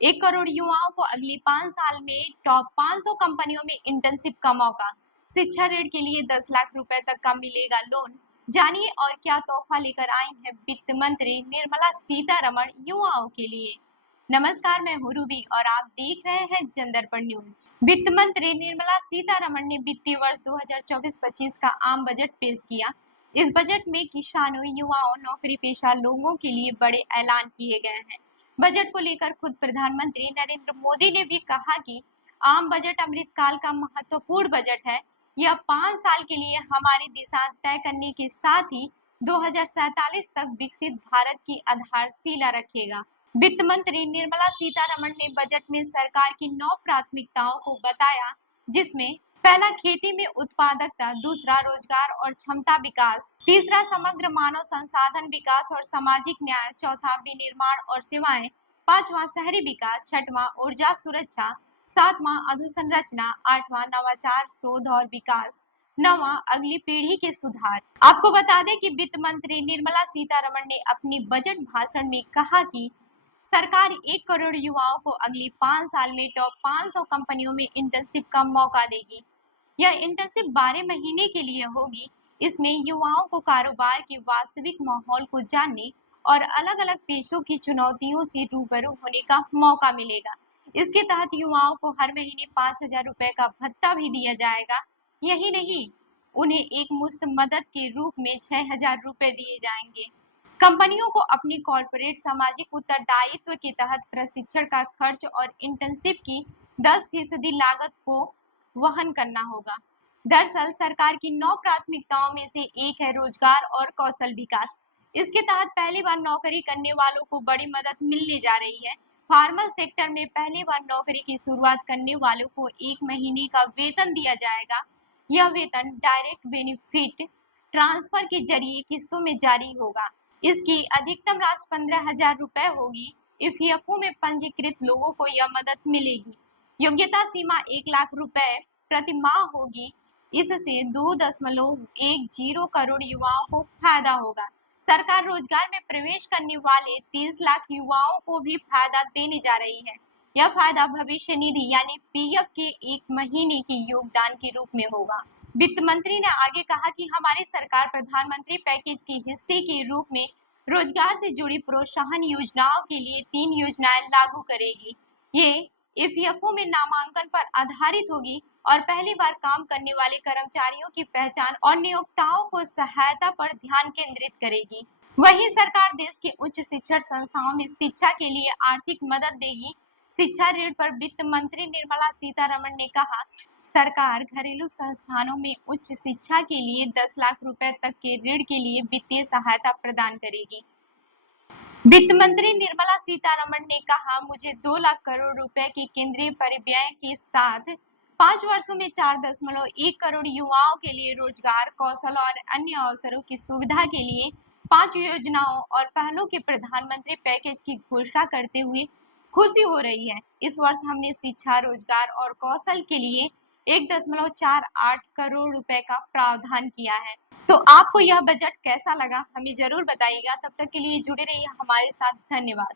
1 करोड़ युवाओं को अगले 5 साल में टॉप 500 कंपनियों में इंटर्नशिप का मौका। शिक्षा ऋण के लिए 10 लाख रुपए तक का मिलेगा लोन। जानिए और क्या तोहफा लेकर आई है वित्त मंत्री निर्मला सीतारमण युवाओं के लिए। नमस्कार, मैं हूँ रूबी और आप देख रहे हैं जनदर्पण न्यूज। वित्त मंत्री निर्मला सीतारमण ने वित्तीय वर्ष 2024-25 का आम बजट पेश किया। इस बजट में किसानों, युवाओं, नौकरी पेशा लोगों के लिए बड़े ऐलान किए गए हैं। बजट को लेकर खुद प्रधानमंत्री नरेंद्र मोदी ने भी कहा कि आम बजट अमृतकाल का महत्वपूर्ण बजट है। यह 5 साल के लिए हमारी दिशा तय करने के साथ ही 2047 तक विकसित भारत की आधारशिला रखेगा। वित्त मंत्री निर्मला सीतारमण ने बजट में सरकार की 9 प्राथमिकताओं को बताया, जिसमें पहला खेती में उत्पादकता, दूसरा रोजगार और क्षमता विकास, तीसरा समग्र मानव संसाधन विकास और सामाजिक न्याय, चौथा विनिर्माण और सेवाएं, पांचवा शहरी विकास, छठवां ऊर्जा सुरक्षा, सातवां अधोसंरचना, आठवां नवाचार, शोध और विकास, नौवां अगली पीढ़ी के सुधार। आपको बता दें कि वित्त मंत्री निर्मला सीतारमण ने अपनी बजट भाषण में कहा कि सरकार 1 करोड़ युवाओं को अगली 5 साल में टॉप 500 कंपनियों में इंटर्नशिप का मौका देगी। यह इंटर्नशिप 12 महीने के लिए होगी। इसमें युवाओं को कारोबार के वास्तविक माहौल को जानने और अलग-अलग पेशों की चुनौतियों से रूबरू होने का मौका मिलेगा। इसके तहत युवाओं को हर महीने 5,000 रुपए का भत्ता भी दिया जाएगा। यही नहीं, उन्हें एक मुश्त मदद के रूप में 6,000 रुपए दिए जाएंगे। कंपनियों को अपनी कॉर्पोरेट सामाजिक उत्तरदायित्व के तहत प्रशिक्षण का खर्च और इंटर्नशिप की 10% लागत को वहन करना होगा। दरअसल सरकार की 9 प्राथमिकताओं में से एक है रोजगार और कौशल विकास। इसके तहत पहली बार नौकरी करने वालों को बड़ी मदद मिलने जा रही है। फार्मल सेक्टर में पहली बार नौकरी की शुरुआत करने वालों को 1 महीने का वेतन दिया जाएगा। यह वेतन डायरेक्ट बेनिफिट ट्रांसफर के जरिए किस्तों में जारी होगा। इसकी अधिकतम राशि 15,000 रुपए होगी। ईपीएफओ में पंजीकृत लोगों को यह मदद मिलेगी। योग्यता सीमा 1 लाख रुपए प्रति माह होगी। इससे 2.10 करोड़ युवाओं को फायदा होगा। सरकार रोजगार में प्रवेश करने वाले 30 लाख युवाओं को भी फायदा देने जा रही है। यह फायदा भविष्य निधि यानी पीएफ के 1 महीने के योगदान के रूप में होगा। वित्त मंत्री ने आगे कहा कि हमारी सरकार प्रधानमंत्री पैकेज के हिस्से के रूप में रोजगार से जुड़ी प्रोत्साहन योजनाओं के लिए 3 योजनाएं लागू करेगी। ये ईपीएफओ में नामांकन पर आधारित होगी और पहली बार काम करने वाले कर्मचारियों की पहचान और नियोक्ताओं को सहायता पर ध्यान केंद्रित करेगी। वहीं सरकार देश के उच्च शिक्षण संस्थाओं में शिक्षा के लिए आर्थिक मदद देगी। शिक्षा ऋण पर वित्त मंत्री निर्मला सीतारमण ने कहा, सरकार घरेलू संस्थानों में उच्च शिक्षा के लिए 10 लाख रुपए तक के ऋण के लिए वित्तीय सहायता प्रदान करेगी। वित्त मंत्री निर्मला सीतारमण ने कहा, मुझे 2 लाख करोड़ रुपए के केंद्रीय परिव्यय के साथ 5 वर्षों में 4.1 करोड़ युवाओं के लिए रोजगार, कौशल और अन्य अवसरों की सुविधा के लिए 5 योजनाओं और पहलों के प्रधानमंत्री पैकेज की घोषणा करते हुए खुशी हो रही है। इस वर्ष हमने शिक्षा, रोजगार और कौशल के लिए 1.48 करोड़ रुपए का प्रावधान किया है। तो आपको यह बजट कैसा लगा, हमें जरूर बताइएगा। तब तक के लिए जुड़े रहिए हमारे साथ। धन्यवाद।